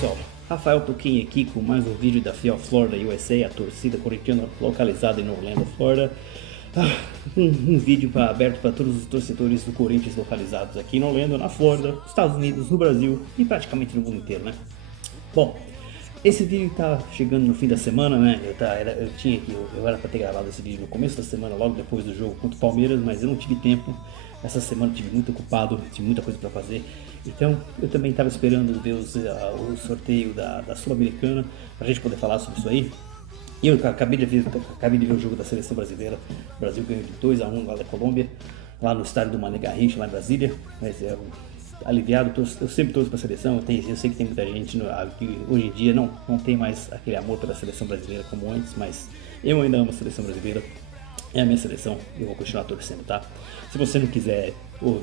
pessoal, Rafael Toquinho aqui com mais um vídeo da Fiel Florida USA, a torcida corintiana localizada em Orlando, Florida. Um vídeo aberto para todos os torcedores do Corinthians localizados aqui em Orlando, na Flórida, Estados Unidos, no Brasil e praticamente no mundo inteiro, né? Bom, esse vídeo tá chegando no fim da semana, né? Eu era para ter gravado esse vídeo no começo da semana, logo depois do jogo contra o Palmeiras, mas eu não tive tempo. Essa semana tive muito ocupado, tive muita coisa para fazer. Então eu também estava esperando ver o sorteio da Sul-Americana para a gente poder falar sobre isso aí. E eu acabei de ver o jogo da seleção brasileira. O Brasil ganhou de 2-1 lá da Colômbia, lá no estádio do Mané Garrincha, lá em Brasília. Mas aliviado, eu sempre torço para a seleção. Eu sei que tem muita gente que hoje em dia não tem mais aquele amor pela seleção brasileira como antes, mas eu ainda amo a seleção brasileira. É a minha seleção, eu vou continuar torcendo, tá? Se você não quiser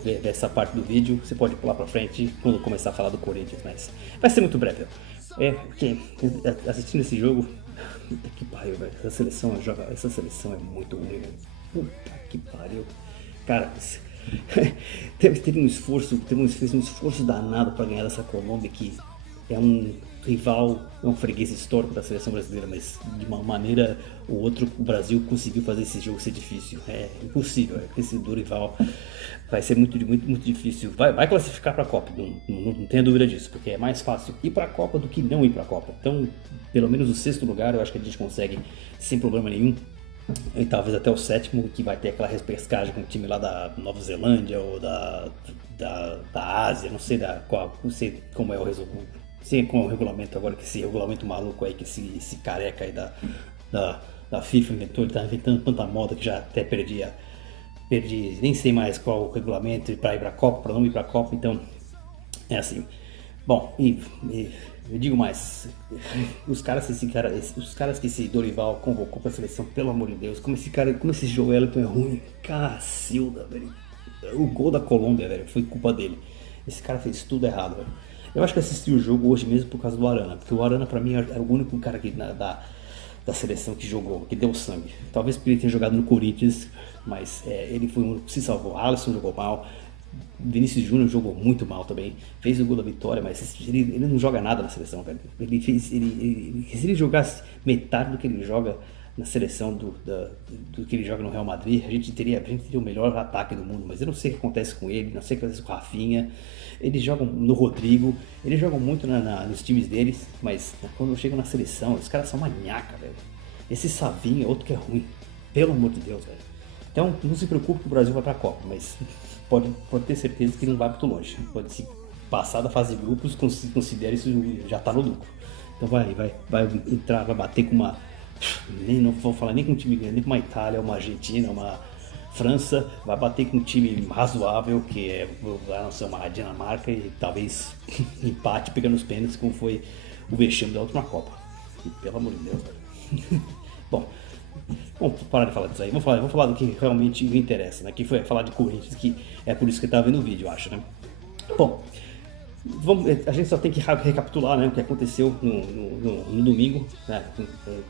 ver essa parte do vídeo, você pode pular pra frente quando começar a falar do Corinthians, mas vai ser muito breve. Porque assistindo esse jogo, puta que pariu, velho. Essa seleção é muito ruim, velho. Puta que pariu. Cara, teve um esforço danado pra ganhar dessa Colômbia, que é um rival, é um freguês histórico da seleção brasileira, mas de uma maneira ou outra o Brasil conseguiu fazer esse jogo ser difícil. É impossível, esse Dorival vai ser muito difícil. Vai classificar para a Copa, não tenha dúvida disso, porque é mais fácil ir para a Copa do que não ir para a Copa. Então, pelo menos o sexto lugar eu acho que a gente consegue sem problema nenhum. E talvez até o sétimo, que vai ter aquela repescagem com o time lá da Nova Zelândia ou da Ásia, não sei como é o resultado. Sim, com o regulamento agora, que esse regulamento maluco aí, que esse careca aí da FIFA inventou, ele tá inventando tanta moda que já até perdi, nem sei mais qual o regulamento para ir pra Copa, para não ir pra Copa, então é assim. Bom, eu digo mais, os caras que esse Dorival convocou pra seleção, pelo amor de Deus, como esse Joelito é ruim, cacilda, velho. O gol da Colômbia, velho, foi culpa dele. Esse cara fez tudo errado, velho. Eu acho que assisti o jogo hoje mesmo por causa do Arana, porque o Arana pra mim era o único cara aqui da seleção que jogou, que deu sangue. Talvez porque ele tenha jogado no Corinthians, mas ele foi o único que se salvou. Alisson jogou mal, Vinícius Júnior jogou muito mal também, fez o gol da vitória, mas ele não joga nada na seleção, velho. Se ele jogasse metade do que ele joga na seleção do que ele joga no Real Madrid, a gente teria o melhor ataque do mundo, mas eu não sei o que acontece com ele, não sei o que acontece com o Rafinha. Eles jogam no Rodrigo, eles jogam muito nos times deles, mas quando chegam na seleção, os caras são manhaca, velho. Esse Savinho é outro que é ruim, pelo amor de Deus, velho. Então não se preocupe que o Brasil vai pra Copa, mas pode ter certeza que não vai muito longe. Pode se passar da fase de grupos, considere isso já tá no lucro. Então vai entrar, vai bater com uma... não vou falar nem com um time grande, nem com uma Itália, uma Argentina, uma França, vai bater com um time razoável, que vai lançar uma Dinamarca e talvez empate pegando os pênaltis, como foi o vexame da última Copa. E, pelo amor de Deus, velho. Bom, vamos parar de falar disso aí, vamos falar do que realmente me interessa, né? Que foi falar de Corinthians, que é por isso que tá vendo o vídeo, eu acho, né? Bom, a gente só tem que recapitular, né, o que aconteceu no domingo, né?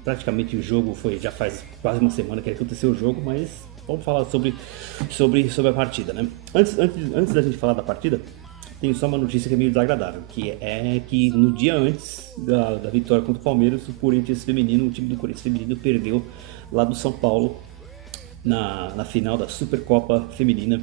Praticamente o jogo já faz quase uma semana que aconteceu o jogo, mas vamos falar sobre a partida, né? Antes da gente falar da partida, tem só uma notícia que é meio desagradável, que é que no dia antes da vitória contra o Palmeiras, o Corinthians feminino, o time do Corinthians feminino perdeu lá do São Paulo na final da Supercopa Feminina.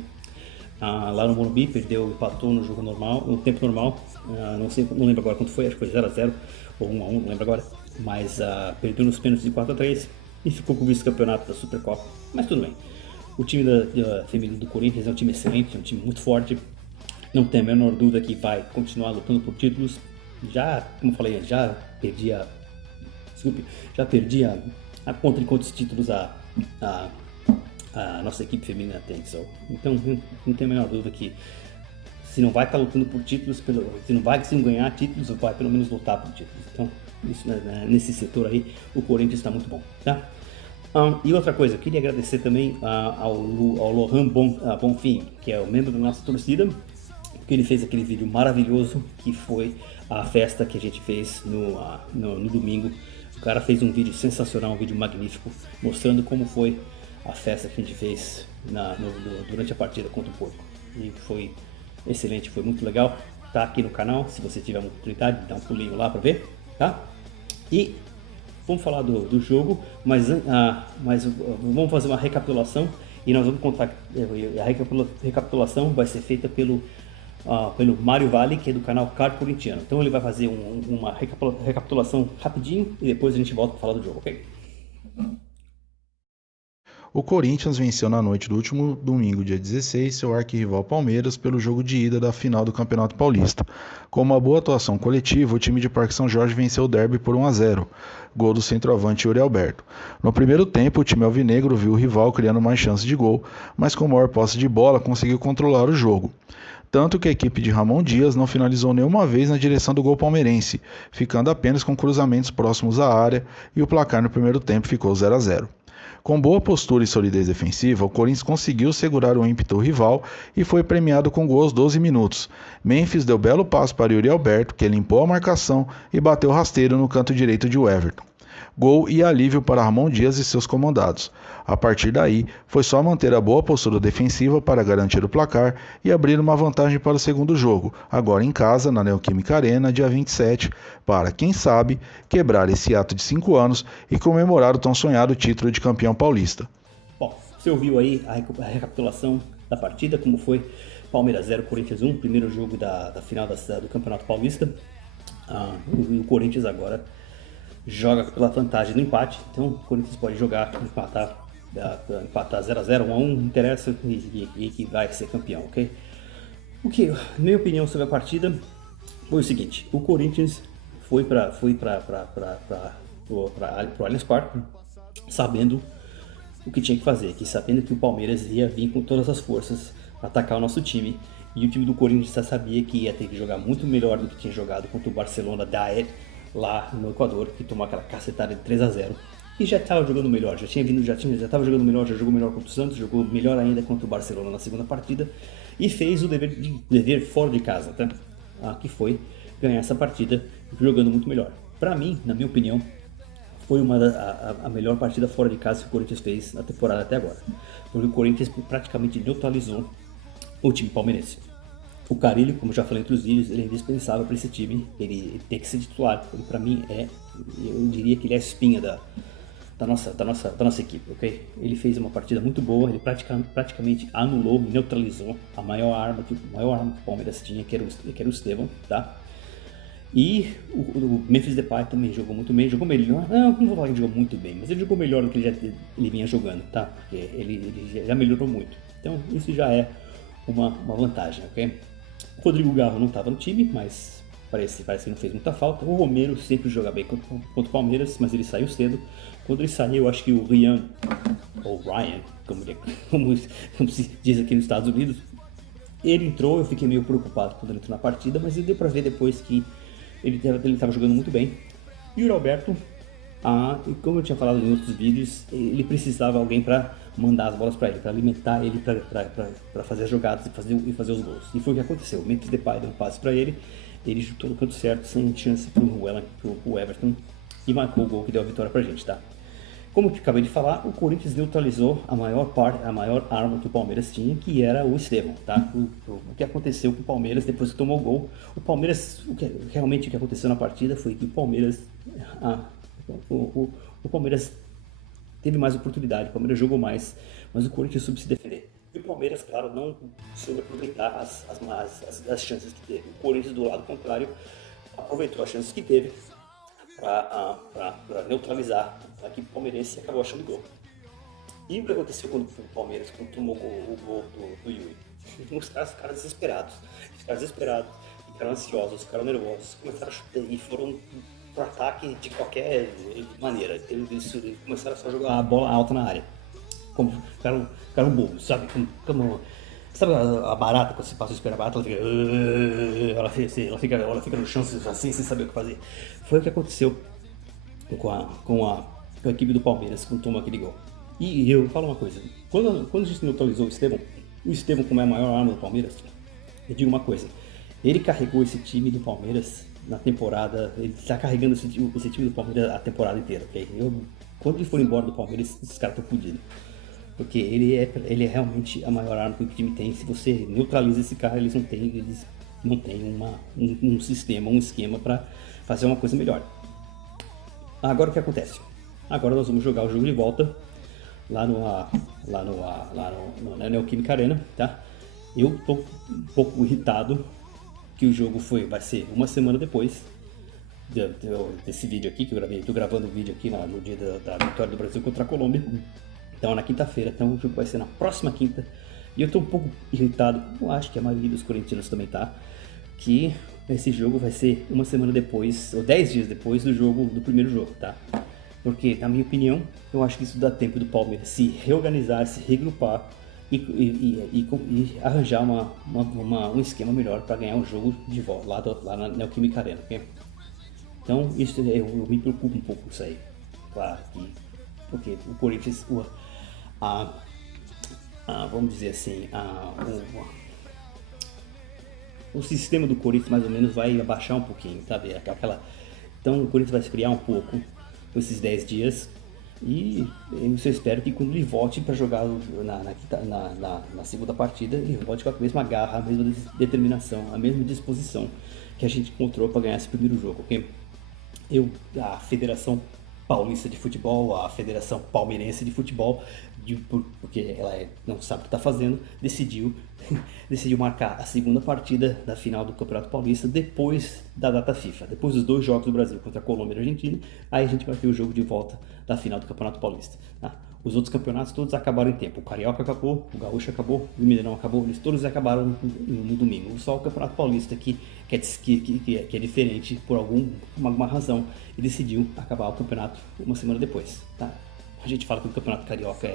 Lá no Morumbi, empatou no jogo normal, no tempo normal, não lembro agora quanto foi, acho que foi 0-0 ou 1-1, não lembro agora, mas perdeu nos pênaltis de 4-3 e ficou com o vice-campeonato da Supercopa, mas tudo bem. O time feminino do Corinthians é um time excelente, é um time muito forte, não tem a menor dúvida que vai continuar lutando por títulos. Como eu falei, já perdi a conta de quantos títulos a nossa equipe feminina tem. Então não tem a menor dúvida que se não vai estar lutando por títulos, se não ganhar títulos, vai pelo menos lutar por títulos. Então isso, nesse setor aí o Corinthians está muito bom, tá? E outra coisa, eu queria agradecer também ao Lohan Bonfim, que é o membro da nossa torcida, porque ele fez aquele vídeo maravilhoso que foi a festa que a gente fez no domingo. O cara fez um vídeo sensacional, um vídeo magnífico, mostrando como foi a festa que a gente fez durante a partida contra o Porco. E foi excelente, foi muito legal. tá aqui no canal, se você tiver uma oportunidade, dá um pulinho lá para ver, tá? E vamos falar do jogo, mas vamos fazer uma recapitulação e nós vamos contar. A recapitulação vai ser feita pelo Mário Vale, que é do canal Card Corintiano. Então ele vai fazer uma recapitulação rapidinho e depois a gente volta para falar do jogo, ok? O Corinthians venceu na noite do último domingo, dia 16, seu arquirrival Palmeiras pelo jogo de ida da final do Campeonato Paulista. Com uma boa atuação coletiva, o time de Parque São Jorge venceu o derby por 1-0, gol do centroavante Yuri Alberto. No primeiro tempo, o time alvinegro viu o rival criando mais chances de gol, mas com maior posse de bola conseguiu controlar o jogo. Tanto que a equipe de Ramon Dias não finalizou nenhuma vez na direção do gol palmeirense, ficando apenas com cruzamentos próximos à área, e o placar no primeiro tempo ficou 0-0. Com boa postura e solidez defensiva, o Corinthians conseguiu segurar o ímpeto rival e foi premiado com gol aos 12 minutos. Memphis deu belo passo para Yuri Alberto, que limpou a marcação e bateu rasteiro no canto direito de Everton. Gol e alívio para Ramon Dias e seus comandados. A partir daí, foi só manter a boa postura defensiva para garantir o placar e abrir uma vantagem para o segundo jogo, agora em casa, na Neoquímica Arena, dia 27, para, quem sabe, quebrar esse ato de 5 anos e comemorar o tão sonhado título de campeão paulista. Bom, você ouviu aí a recapitulação da partida, como foi Palmeiras 0, Corinthians 1, primeiro jogo da final do Campeonato Paulista. O Corinthians agora joga pela vantagem do empate, então o Corinthians pode jogar, empatar 0-0, 1-1, não interessa, e que vai ser campeão, ok? Minha opinião sobre a partida foi o seguinte: o Corinthians foi para o Allianz Parque sabendo o que tinha que fazer, sabendo que o Palmeiras ia vir com todas as forças para atacar o nosso time, e o time do Corinthians já sabia que ia ter que jogar muito melhor do que tinha jogado contra o Barcelona da lá no Equador, que tomou aquela cacetada de 3-0, e já estava jogando melhor, já estava jogando melhor, já jogou melhor contra o Santos, jogou melhor ainda contra o Barcelona na segunda partida, e fez o dever fora de casa, tá? Que foi ganhar essa partida jogando muito melhor. Para mim, na minha opinião, foi a melhor partida fora de casa que o Corinthians fez na temporada até agora, porque o Corinthians praticamente neutralizou o time palmeirense. O Carille, como já falei entre os vídeos, ele é indispensável para esse time, ele tem que ser titular. Ele, para mim, eu diria que ele é a espinha da nossa equipe, ok? Ele fez uma partida muito boa, ele praticamente anulou, neutralizou a maior arma que o Palmeiras tinha, que era o Estevão, tá? E o Memphis Depay também jogou muito bem, jogou melhor, não vou falar que jogou muito bem, mas ele jogou melhor do que ele vinha jogando, tá? Porque ele já melhorou muito, então isso já é uma vantagem, ok? O Rodrigo Garro não estava no time, mas parece que não fez muita falta. O Romero sempre joga bem contra o Palmeiras, mas ele saiu cedo. Quando ele saiu, eu acho que o Ryan, ou Ryan, como se diz aqui nos Estados Unidos, ele entrou. Eu fiquei meio preocupado quando ele entrou na partida, mas deu pra ver depois que ele estava jogando muito bem. E o Roberto, e como eu tinha falado em outros vídeos, ele precisava de alguém para mandar as bolas para ele, para alimentar ele, para fazer as jogadas e fazer os gols. E foi o que aconteceu. O Memphis Depay deu um passe para ele chutou no canto certo, sem chance pro Everton, e marcou o gol que deu a vitória pra gente, tá? Como eu acabei de falar, o Corinthians neutralizou a maior arma que o Palmeiras tinha, que era o Estevão, tá? O que aconteceu com o Palmeiras depois que tomou o gol? O Palmeiras, realmente o que aconteceu na partida foi que o Palmeiras, o Palmeiras teve mais oportunidade, o Palmeiras jogou mais, mas o Corinthians soube se defender. E o Palmeiras, claro, não soube aproveitar as chances que teve. O Corinthians, do lado contrário, aproveitou as chances que teve para neutralizar a equipe palmeirense e acabou achando gol. E o que aconteceu quando o Palmeiras tomou o gol do Yuri? Os caras desesperados, ficaram ansiosos, ficaram nervosos, começaram a chutar e foram pro ataque de qualquer maneira. Eles começaram só a jogar a bola alta na área. Como ficaram bobos, sabe? Sabe a barata, quando você passa a esperar a barata, ela fica no chão assim, sem saber o que fazer. Foi o que aconteceu com a equipe do Palmeiras, quando tomou aquele gol. E eu falo uma coisa: quando a gente neutralizou o Estevão, como é a maior arma do Palmeiras, eu digo uma coisa: ele carregou esse time do Palmeiras na temporada, ele está carregando esse time do Palmeiras a temporada inteira, ok? Quando ele for embora do Palmeiras, esses caras estão fodidos. Porque ele é realmente a maior arma que o time tem. Se você neutraliza esse cara, eles não têm. não tem um sistema, um esquema para fazer uma coisa melhor. Agora o que acontece? Agora nós vamos jogar o jogo de volta lá na Neoquímica Arena, tá? Eu tô um pouco irritado que o jogo vai ser uma semana depois desse vídeo aqui que eu gravei. Tô gravando o vídeo aqui no dia da vitória do Brasil contra a Colômbia. Então na quinta-feira, então o jogo vai ser na próxima quinta. E eu tô um pouco irritado, eu acho que a maioria dos corintianos também tá, que esse jogo vai ser uma semana depois, ou 10 dias depois do primeiro jogo, tá? Porque, na minha opinião, eu acho que isso dá tempo do Palmeiras se reorganizar, se regrupar e arranjar um esquema melhor para ganhar o jogo de volta lá na Neoquímica Arena, ok? Então, isso eu me preocupo um pouco com isso aí. Claro que, porque o Corinthians, vamos dizer assim, o sistema do Corinthians mais ou menos vai abaixar um pouquinho, sabe? Então o Corinthians vai esfriar um pouco com esses 10 dias e eu espero que quando ele volte para jogar na segunda partida, ele volte com a mesma garra, a mesma determinação, a mesma disposição que a gente encontrou para ganhar esse primeiro jogo, ok? A Federação Paulista de Futebol, a Federação Palmeirense de Futebol, porque ela não sabe o que está fazendo, decidiu marcar a segunda partida da final do Campeonato Paulista depois da data FIFA, depois dos 2 jogos do Brasil contra a Colômbia e a Argentina. Aí a gente vai ter o jogo de volta da final do Campeonato Paulista, tá? Os outros campeonatos todos acabaram em tempo. O Carioca acabou, o Gaúcho acabou, o Mineirão acabou, eles todos acabaram no domingo. Só o Campeonato Paulista que é diferente por alguma razão e decidiu acabar o campeonato uma semana depois, tá? A gente fala que o Campeonato Carioca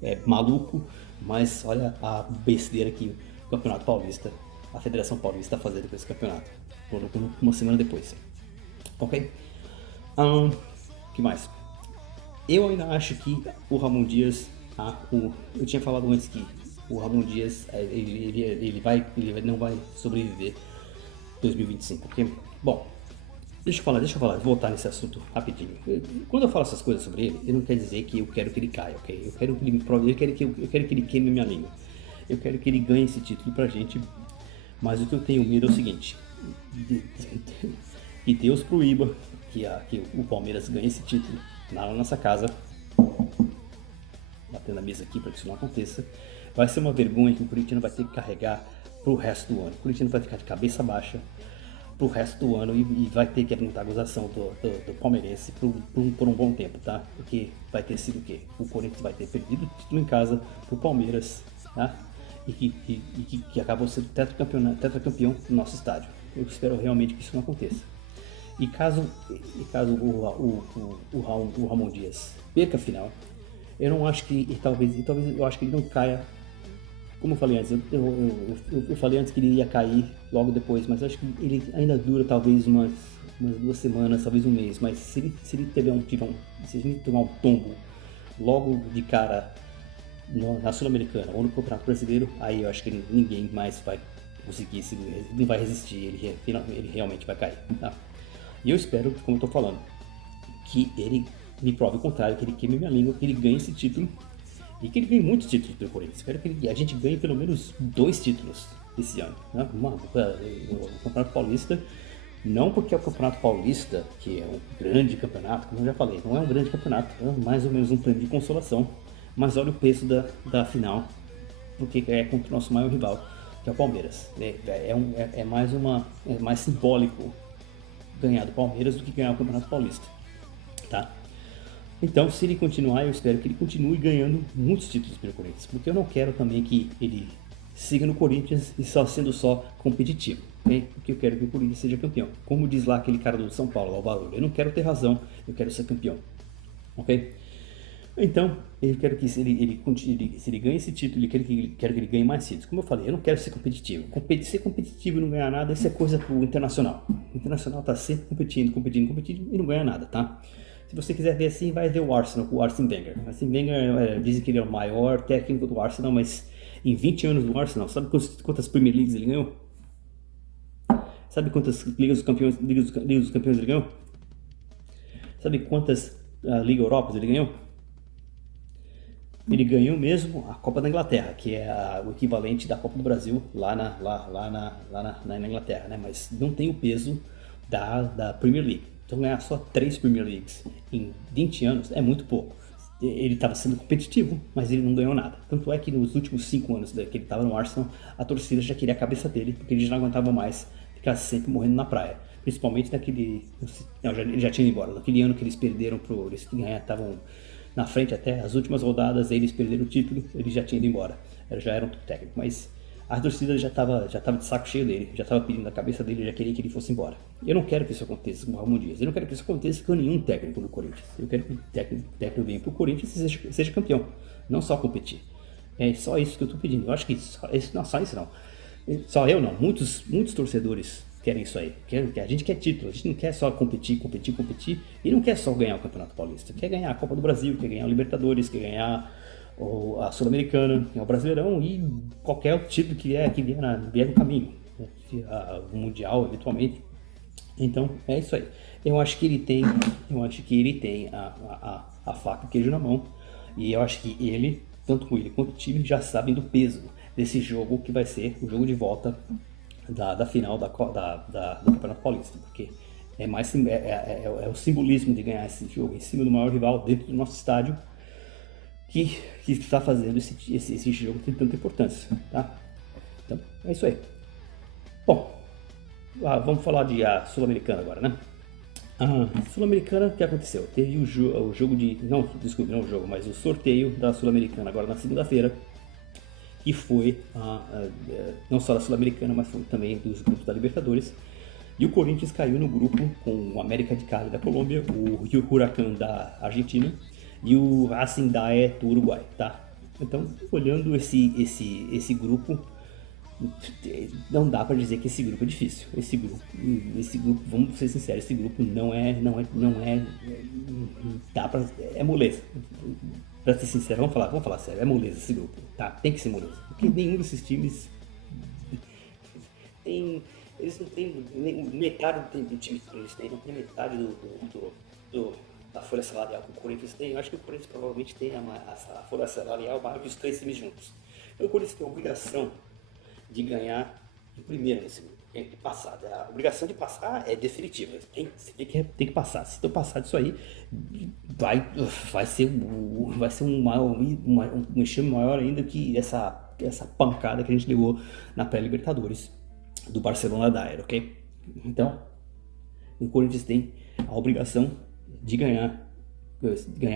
é maluco, mas olha a besteira que o Campeonato Paulista, a Federação Paulista está fazendo com esse campeonato, uma semana depois. Ok? Que mais? Eu ainda acho que o Ramon Dias, eu tinha falado antes que o Ramon Dias ele não vai sobreviver 2025, ok? Bom, deixa eu voltar nesse assunto rapidinho. Quando eu falo essas coisas sobre ele, eu não quero dizer que eu quero que ele caia, ok? Eu quero que ele me prove, eu quero que ele queime minha língua. Eu quero que ele ganhe esse título pra gente, mas o que eu tenho medo é o seguinte, que Deus proíba que o Palmeiras ganhe esse título na nossa casa, batendo a mesa aqui para que isso não aconteça. Vai ser uma vergonha que o Corinthians vai ter que carregar pro resto do ano. O Corinthians vai ficar de cabeça baixa pro resto do ano e vai ter que aguentar a gozação do palmeirense por um bom tempo, tá? Porque vai ter sido o quê? O Corinthians vai ter perdido o título em casa pro Palmeiras, tá? E que acabou sendo tetracampeão no nosso estádio. Eu espero realmente que isso não aconteça. E caso o Ramon Dias perca a final, eu não acho que, talvez eu acho que ele não caia, como eu falei antes, eu falei antes que ele ia cair logo depois, mas eu acho que ele ainda dura talvez umas 2 semanas, talvez um mês, mas se ele se a gente tomar um tombo logo de cara na Sul-Americana ou no Campeonato Brasileiro, aí eu acho que ninguém mais vai conseguir, não vai resistir, ele realmente vai cair, tá? E eu espero, como eu tô falando, que ele me prove o contrário, que ele queime minha língua, que ele ganhe esse título e que ele ganhe muitos títulos pelo Corinthians. Espero que a gente ganhe pelo menos 2 títulos esse ano, né? O Campeonato Paulista, não porque é o Campeonato Paulista, que é um grande campeonato, como eu já falei, não é um grande campeonato, é mais ou menos um prêmio de consolação, mas olha o peso da final, porque é contra o nosso maior rival, que é o Palmeiras. É mais simbólico ganhar do Palmeiras do que ganhar o Campeonato Paulista, tá? Então, se ele continuar, eu espero que ele continue ganhando muitos títulos pelo Corinthians, porque eu não quero também que ele siga no Corinthians e sendo só competitivo, ok? Porque eu quero que o Corinthians seja campeão. Como diz lá aquele cara do São Paulo, lá o Barulho, eu não quero ter razão, eu quero ser campeão, ok? Então, eu quero que se ele ganhe esse título, quero que ele ganhe mais títulos. Como eu falei, eu não quero ser competitivo. Ser competitivo e não ganhar nada, isso é coisa pro Internacional. O Internacional tá sempre competindo e não ganha nada, tá? Se você quiser ver assim, vai ver o Arsenal, com o Arsene Wenger. O Arsene Wenger dizem que ele é o maior técnico do Arsenal, mas em 20 anos do Arsenal, sabe quantas Premier Leagues ele ganhou? Sabe quantas Ligas dos Campeões ele ganhou? Sabe quantas Liga Europa ele ganhou? ele ganhou mesmo a Copa da Inglaterra, que é o equivalente da Copa do Brasil lá na Inglaterra, né? Mas não tem o peso da Premier League. Então ganhar só 3 Premier Leagues em 20 anos é muito pouco. Ele estava sendo competitivo, mas ele não ganhou nada. Tanto é que nos últimos 5 anos que ele estava no Arsenal, a torcida já queria a cabeça dele, porque ele já não aguentava mais ficar sempre morrendo na praia. Principalmente naquele... Não, ele já tinha ido embora. Naquele ano que eles perderam eles estavam na frente até as últimas rodadas, eles perderam o título, ele já tinha ido embora. Já era um técnico, mas a torcida já estava de saco cheio dele, já estava pedindo a cabeça dele, já queria que ele fosse embora. Eu não quero que isso aconteça com o Ramon Dias, eu não quero que isso aconteça com nenhum técnico do Corinthians. Eu quero que o técnico venha para o Corinthians e seja campeão, não só competir. É só isso que eu estou pedindo. Eu acho que não, só isso não. Só eu não, muitos torcedores querem isso aí. A gente quer título, a gente não quer só competir e não quer só ganhar o Campeonato Paulista. Quer ganhar a Copa do Brasil, quer ganhar o Libertadores, quer ganhar a Sul-Americana, o Brasileirão e qualquer título que vier no caminho. O Mundial, eventualmente. Então, é isso aí. Eu acho que ele tem a faca e o queijo na mão. E eu acho que ele, tanto ele quanto o time, já sabem do peso desse jogo que vai ser o jogo de volta da final do Campeonato Paulista, porque é o simbolismo de ganhar esse jogo em cima do maior rival dentro do nosso estádio que está fazendo esse jogo ter tanta importância, tá? Então, é isso aí. Bom, vamos falar de a Sul-Americana agora, né? A Sul-Americana, o que aconteceu? Teve o jogo não o jogo, mas o sorteio da Sul-Americana agora na segunda-feira, que foi não só da Sul-Americana, mas foi também dos grupos da Libertadores. E o Corinthians caiu no grupo com o América de Cali da Colômbia, o Huracán da Argentina e o Racing Dae do Uruguai, tá? Então, olhando esse grupo, não dá para dizer que esse grupo é difícil. Esse grupo, vamos ser sinceros, esse grupo não é moleza. Pra ser sincero, vamos falar sério, é moleza esse grupo, tá? Tem que ser moleza, porque nenhum desses times eles não têm metade do time que eles têm, não tem metade da folha salarial que o Corinthians tem. Eu acho que o Corinthians provavelmente tem a folha salarial maior que os 3 times juntos. Então o Corinthians tem a obrigação de ganhar em primeiro nesse grupo, tem que passar. A obrigação de passar é definitiva, tem que passar. Se tu passar disso aí, vai ser um enxame maior ainda que essa pancada que a gente levou na pré-Libertadores do Barcelona da Era, ok? Então, o Corinthians tem a obrigação de ganhar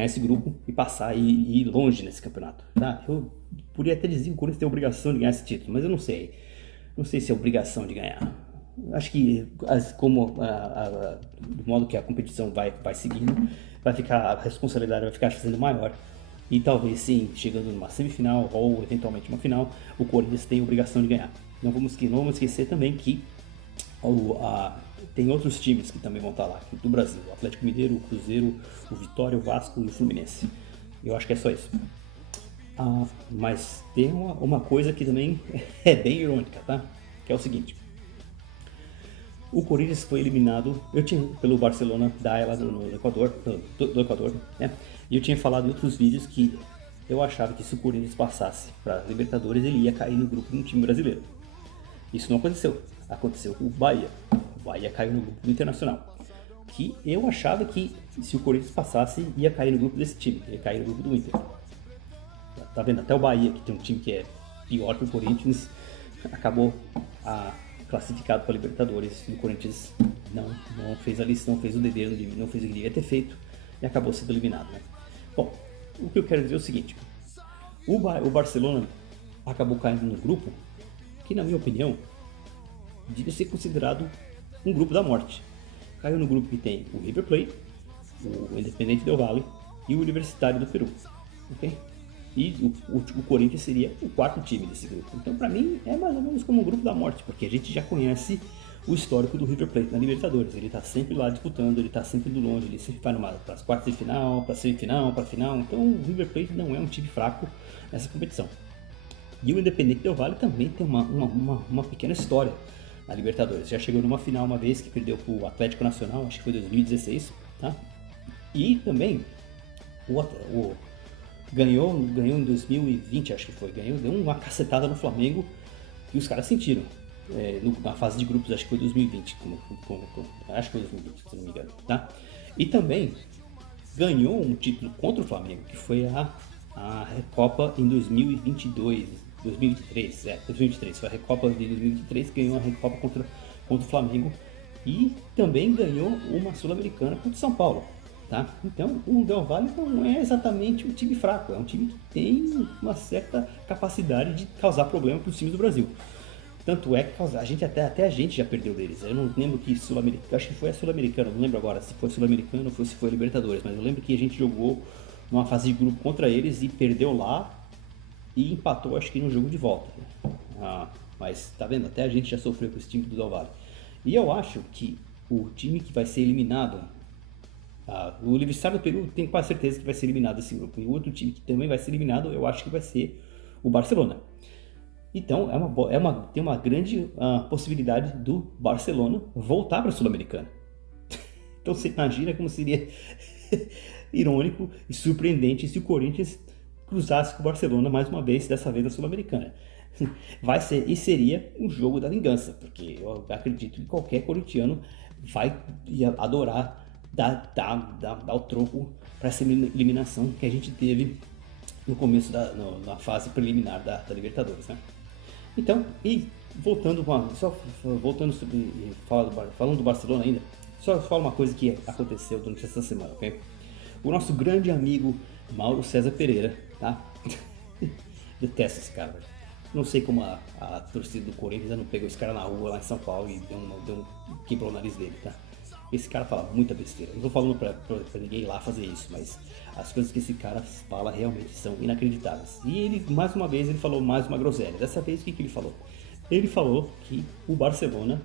esse grupo e passar e ir longe nesse campeonato, tá? Eu poderia até dizer que o Corinthians tem a obrigação de ganhar esse título, mas eu não sei se é obrigação de ganhar. Acho que do modo que a competição vai seguindo, a responsabilidade vai ficar sendo maior. E talvez sim, chegando numa semifinal ou eventualmente uma final, o Corinthians tem a obrigação de ganhar. Não vamos esquecer também que tem outros times que também vão estar lá, do Brasil: o Atlético Mineiro, o Cruzeiro, o Vitória, o Vasco e o Fluminense. Eu acho que é só isso. Mas tem uma coisa que também é bem irônica, tá? Que é o seguinte: o Corinthians foi eliminado pelo Barcelona lá no Equador, do Equador, né? E eu tinha falado em outros vídeos que eu achava que se o Corinthians passasse para Libertadores, ele ia cair no grupo de um time brasileiro. Isso não aconteceu. Aconteceu com o Bahia. O Bahia caiu no grupo do Internacional. Que eu achava que se o Corinthians passasse, ia cair no grupo desse time. Ia cair no grupo do Inter. Tá vendo? Até o Bahia, que tem um time que é pior que o Corinthians, acabou classificado para a Libertadores. E o Corinthians não fez a lição, não fez o dever, não fez o que devia ter feito e acabou sendo eliminado, né? Bom, o que eu quero dizer é o seguinte: o Barcelona acabou caindo no grupo que, na minha opinião, devia ser considerado um grupo da morte. Caiu no grupo que tem o River Plate, o Independiente del Valle e o Universitário do Peru, ok? E o Corinthians seria o 4º time desse grupo. Então, para mim, é mais ou menos como um grupo da morte, porque a gente já conhece o histórico do River Plate na Libertadores. Ele está sempre lá disputando, ele está sempre indo longe, ele sempre vai para as quartas de final, para a semifinal, para a final. Então, o River Plate não é um time fraco nessa competição. E o Independiente del Valle também tem uma pequena história na Libertadores. Já chegou numa final uma vez que perdeu para o Atlético Nacional, acho que foi 2016, tá? E também ganhou em 2020, acho que foi, deu uma cacetada no Flamengo e os caras sentiram. Na fase de grupos, acho que foi 2020, acho que foi 2020, se não me engano, tá? E também ganhou um título contra o Flamengo, que foi a Recopa em 2023, foi a Recopa de 2023, ganhou a Recopa contra o Flamengo e também ganhou uma Sul-Americana contra o São Paulo, tá? Então o Del Valle não é exatamente um time fraco, é um time que tem uma certa capacidade de causar problema para os times do Brasil. Tanto é que a gente até a gente já perdeu deles. Eu não lembro que Sul-Americana, acho que foi a Sul-Americana, não lembro agora se foi Sul-Americana ou se foi a Libertadores, mas eu lembro que a gente jogou numa fase de grupo contra eles e perdeu lá e empatou, acho que no jogo de volta. Mas tá vendo, até a gente já sofreu com esse time do Del Valle. E eu acho que o time que vai ser eliminado, o Universitário do Peru, tenho quase certeza que vai ser eliminado desse grupo. E o outro time que também vai ser eliminado, eu acho que vai ser o Barcelona. Então, tem uma grande possibilidade do Barcelona voltar para a Sul-Americana. Então, você imagina como seria irônico e surpreendente se o Corinthians cruzasse com o Barcelona mais uma vez, dessa vez na Sul-Americana. Seria um jogo da vingança, porque eu acredito que qualquer corintiano vai adorar dar o troco para essa eliminação que a gente teve no começo na fase preliminar da Libertadores, né? Então, falando do Barcelona ainda, só falo uma coisa que aconteceu durante essa semana, ok? O nosso grande amigo Mauro César Pereira, tá? Detesto esse cara, velho. Não sei como a torcida do Corinthians não pegou esse cara na rua lá em São Paulo e quebrou o nariz dele, tá? Esse cara fala muita besteira. Não tô falando pra ninguém ir lá fazer isso, mas as coisas que esse cara fala realmente são inacreditáveis. E ele, mais uma vez, ele falou mais uma groselha. Dessa vez, o que ele falou? Ele falou que o Barcelona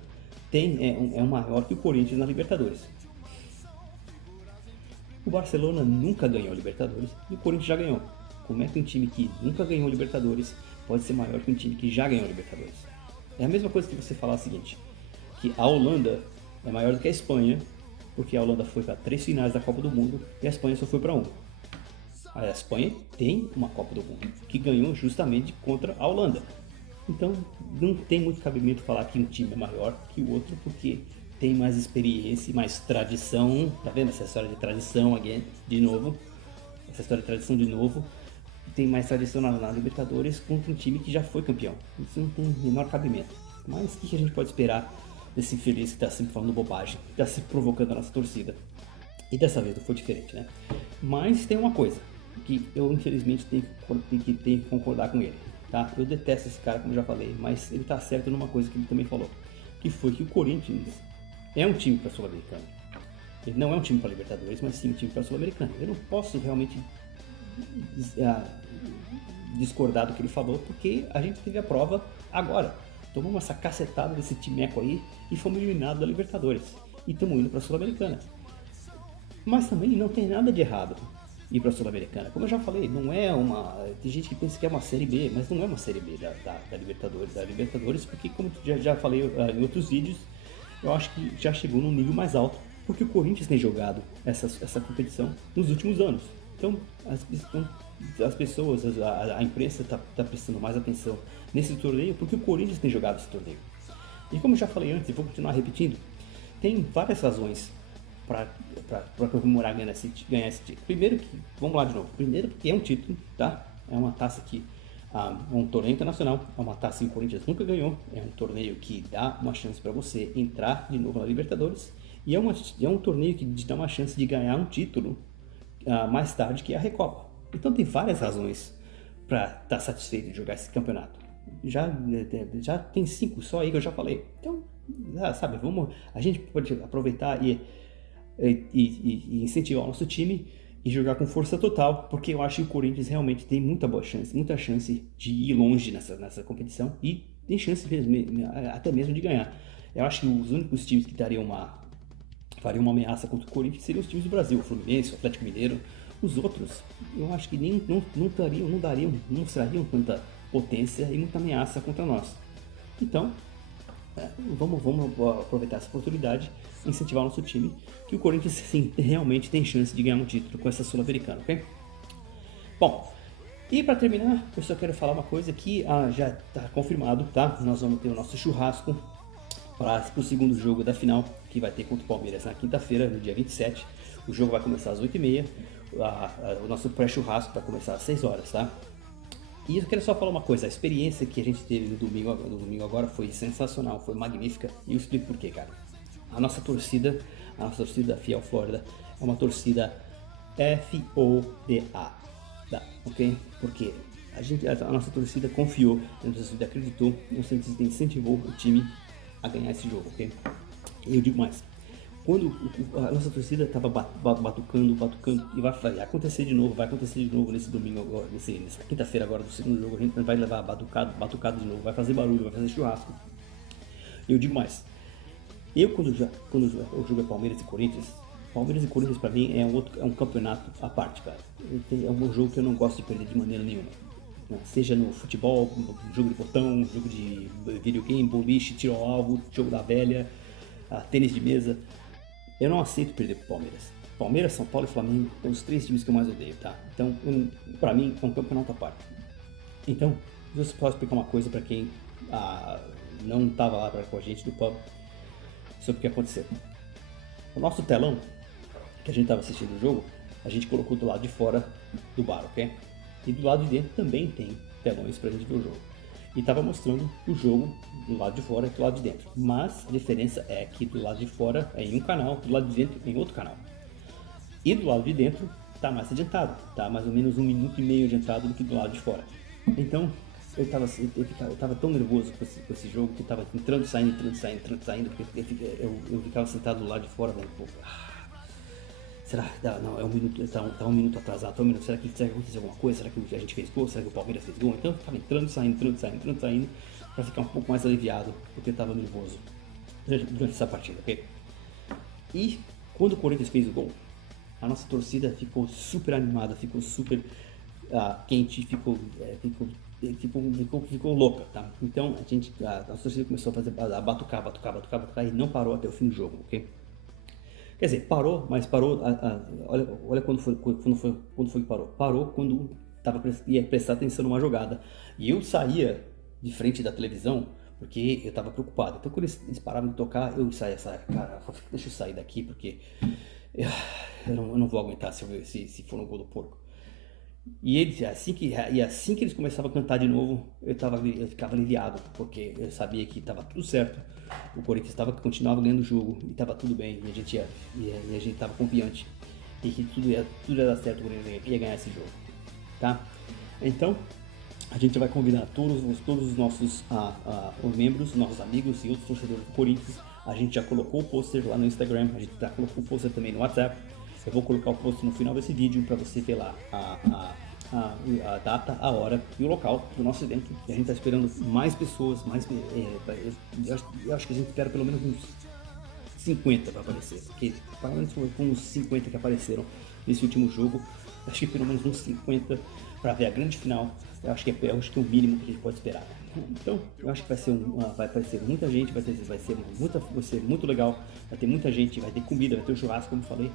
é maior que o Corinthians na Libertadores. O Barcelona nunca ganhou a Libertadores e o Corinthians já ganhou. Como é que um time que nunca ganhou a Libertadores pode ser maior que um time que já ganhou a Libertadores? É a mesma coisa que você falar o seguinte, que a Holanda é maior do que a Espanha, porque a Holanda foi para 3 finais da Copa do Mundo e a Espanha só foi para 1. A Espanha tem uma Copa do Mundo que ganhou justamente contra a Holanda. Então não tem muito cabimento falar que um time é maior que o outro, porque tem mais experiência e mais tradição. Tá vendo essa história de tradição de novo? Essa história de tradição de novo. Tem mais tradição na Libertadores contra um time que já foi campeão. Isso não tem o menor cabimento. Mas o que a gente pode esperar desse infeliz que está sempre falando bobagem, que está sempre provocando a nossa torcida? E dessa vez não foi diferente, né? Mas tem uma coisa que eu infelizmente tenho que concordar com ele, tá? Eu detesto esse cara, como eu já falei, mas ele tá certo numa coisa que ele também falou, que foi que o Corinthians é um time para Sul-Americano. Ele não é um time para Libertadores, mas sim um time para Sul-Americano. Eu não posso realmente discordar do que ele falou, porque a gente teve a prova agora. Tomamos essa cacetada desse timeco aí e fomos eliminados da Libertadores. E estamos indo para a Sul-Americana. Mas também não tem nada de errado ir para a Sul-Americana. Como eu já falei, não é uma... Tem gente que pensa que é uma Série B, mas não é uma Série B da Libertadores, porque como já falei em outros vídeos, eu acho que já chegou num nível mais alto, porque o Corinthians tem jogado essa competição nos últimos anos. Então, as pessoas, a imprensa está prestando mais atenção nesse torneio, porque o Corinthians tem jogado esse torneio. E como eu já falei antes, e vou continuar repetindo, tem várias razões para comemorar ganhar esse título. Primeiro que, vamos lá de novo, primeiro porque é um título, tá? É uma taça que é um torneio internacional, é uma taça que o Corinthians nunca ganhou, é um torneio que dá uma chance para você entrar de novo na Libertadores, e é um torneio que te dá uma chance de ganhar um título mais tarde, que é a Recopa. Então tem várias razões para estar satisfeito de jogar esse campeonato. Já tem 5 só aí que eu já falei. Então, sabe, a gente pode aproveitar e incentivar o nosso time e jogar com força total, porque eu acho que o Corinthians realmente tem muita chance de ir longe nessa competição e tem chance até mesmo de ganhar. Eu acho que os únicos times que fariam uma ameaça contra o Corinthians seriam os times do Brasil, o Fluminense, o Atlético Mineiro. Os outros, eu acho que não mostrariam tanta potência e muita ameaça contra nós. Então, vamos aproveitar essa oportunidade e incentivar o nosso time, que o Corinthians sim, realmente tem chance de ganhar um título com essa Sul-Americana, ok? Bom, E para terminar, eu só quero falar uma coisa que já está confirmado, tá? Nós vamos ter o nosso churrasco para o segundo jogo da final, que vai ter contra o Palmeiras na quinta-feira, no dia 27. O jogo vai começar às 8h30, o nosso pré-churrasco vai começar às 6 horas, tá? E eu quero só falar uma coisa, a experiência que a gente teve no domingo agora foi sensacional, foi magnífica, e eu explico por quê, cara. A nossa torcida da Fiel Flórida, é uma torcida FODA, tá? Ok? Porque a nossa torcida confiou, a nossa torcida acreditou, a nossa torcida incentivou o time a ganhar esse jogo, ok? E eu digo mais, quando a nossa torcida estava batucando, e vai acontecer de novo, nesse domingo agora, nessa quinta-feira agora do segundo jogo, a gente vai levar batucado de novo, vai fazer barulho, vai fazer churrasco. E eu digo mais, quando o jogo é Palmeiras e Corinthians pra mim é um campeonato à parte, cara. É um jogo que eu não gosto de perder de maneira nenhuma. Seja no futebol, no jogo de botão, jogo de videogame, boliche, tiro ao alvo, jogo da velha, tênis de mesa. Eu não aceito perder pro Palmeiras. Palmeiras, São Paulo e Flamengo são os 3 times que eu mais odeio, tá? Então, pra mim, é um campeonato à parte. Então, eu posso explicar uma coisa pra quem não tava lá com a gente do pub sobre o que aconteceu. O nosso telão, que a gente tava assistindo o jogo, a gente colocou do lado de fora do bar, ok? E do lado de dentro também tem telões pra gente ver o jogo. E tava mostrando o jogo do lado de fora e do lado de dentro. Mas a diferença é que do lado de fora é em um canal, do lado de dentro é em outro canal. E do lado de dentro tá mais adiantado, tá mais ou menos 1 minuto e meio adiantado do que do lado de fora. Então eu tava tão nervoso com esse jogo que tava entrando, saindo, porque eu ficava sentado do lado de fora, vendo, pô, será que não, é 1 minuto, tá 1 minuto atrasado, tá 1 minuto, será que aconteceu alguma coisa? Será que a gente fez gol? Será que o Palmeiras fez gol? Então eu tava entrando, saindo, pra ficar um pouco mais aliviado, porque eu tava nervoso durante essa partida, ok? E quando o Corinthians fez o gol, a nossa torcida ficou super animada, ficou super quente, ficou louca, tá? Então a nossa torcida começou a batucar e não parou até o fim do jogo, ok? Quer dizer, parou, mas parou. Olha quando foi que parou. Parou quando ia prestar atenção numa jogada. E eu saía de frente da televisão porque eu estava preocupado. Então quando eles paravam de tocar, eu saía, cara, deixa eu sair daqui porque eu não vou aguentar se for no gol do porco. E assim que eles começavam a cantar de novo, eu ficava aliviado, porque eu sabia que estava tudo certo. O Corinthians continuava ganhando o jogo e estava tudo bem, e a gente estava confiante e que tudo ia dar certo, o Corinthians ia ganhar esse jogo, tá? Então a gente vai convidar todos os nossos os membros, nossos amigos e outros torcedores do Corinthians. A gente já colocou o pôster lá no Instagram, a gente já colocou o pôster também no WhatsApp. Eu vou colocar o post no final desse vídeo para você ver lá a data, a hora e o local do nosso evento. E a gente está esperando mais pessoas, eu acho que a gente espera pelo menos uns 50 para aparecer, porque pelo menos com uns 50 que apareceram nesse último jogo, acho que pelo menos uns 50 para ver a grande final. Eu acho que é o mínimo que a gente pode esperar. Então, eu acho que vai ser muita gente, vai ser muito legal, vai ter muita gente, vai ter comida, vai ter o churrasco, como eu falei.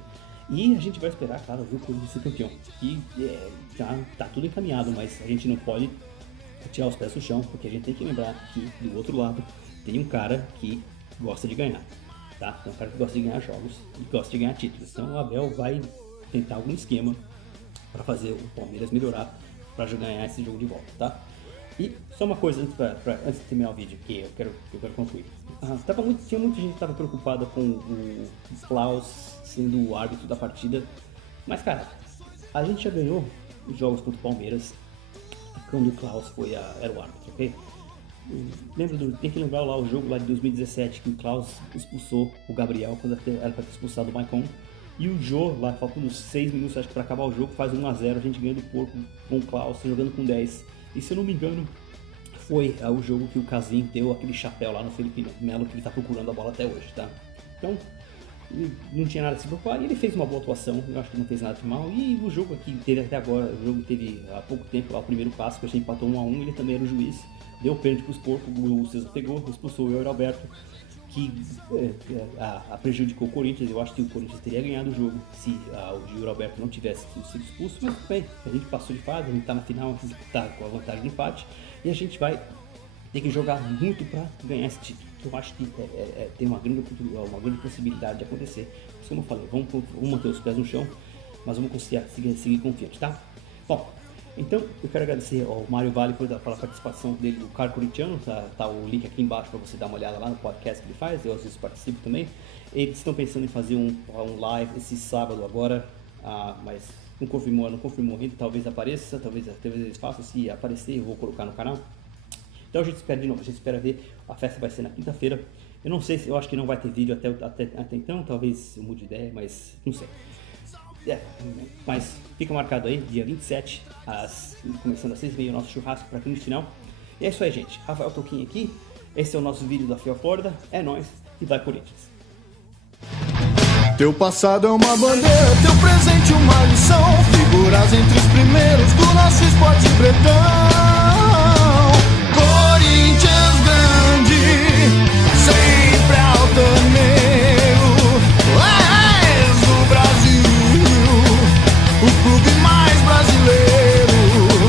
E a gente vai esperar, claro, ver o Corinthians ser campeão. E tá tudo encaminhado, mas a gente não pode tirar os pés do chão, porque a gente tem que lembrar que do outro lado tem um cara que gosta de ganhar, tá? Tem um cara que gosta de ganhar jogos e gosta de ganhar títulos. Então o Abel vai tentar algum esquema para fazer o Palmeiras melhorar, para ganhar esse jogo de volta, tá? E só uma coisa antes de terminar o vídeo que eu quero concluir. Tinha muita gente que estava preocupada com o Klaus sendo o árbitro da partida, mas cara, a gente já ganhou os jogos contra o Palmeiras quando o Klaus era o árbitro, ok? Tem que lembrar lá o jogo lá de 2017 que o Klaus expulsou o Gabriel quando era para ter expulsado o Maicon. E o Jô, lá faltando 6 minutos, acho que para acabar o jogo, faz 1-0, a gente ganha do porco com o Klaus jogando com 10. E se eu não me engano, foi o jogo que o Casim deu aquele chapéu lá no Felipe Melo, que ele tá procurando a bola até hoje, tá? Então, não tinha nada a se preocupar, e ele fez uma boa atuação, eu acho que não fez nada de mal. E o jogo aqui teve até agora, o jogo teve há pouco tempo lá, o primeiro passo, que a gente empatou 1-1, ele também era o juiz, deu pênalti pros porcos, o César pegou, expulsou o Alberto, que prejudicou o Corinthians. Eu acho que o Corinthians teria ganhado o jogo se o Yuri Alberto não tivesse sido expulso, mas bem, a gente passou de fase, a gente tá na final, a gente tá com a vantagem de empate e a gente vai ter que jogar muito para ganhar esse título. Eu acho que tem uma grande possibilidade de acontecer. Como eu falei, vamos manter os pés no chão, mas vamos seguir confiante, tá? Bom, então eu quero agradecer ao Mário Vale pela participação dele do Cara Corintiano, tá o link aqui embaixo para você dar uma olhada lá no podcast que ele faz, eu às vezes participo também. Eles estão pensando em fazer um live esse sábado agora, mas não confirmou ainda, talvez apareça, talvez eles façam, se aparecer eu vou colocar no canal. Então a gente espera de novo, a gente espera ver, a festa vai ser na quinta-feira. Eu não sei, eu acho que não vai ter vídeo até então, talvez eu mude de ideia, mas não sei. Mas fica marcado aí, dia 27, começando às 6h30 o nosso churrasco para grande final. E é isso aí, gente. Rafael Toquinho aqui, esse é o nosso vídeo da Fiel Flórida, é nóis e vai Corinthians. Teu passado é uma bandeira, teu presente uma lição, figuras entre os primeiros do nosso esporte bretão.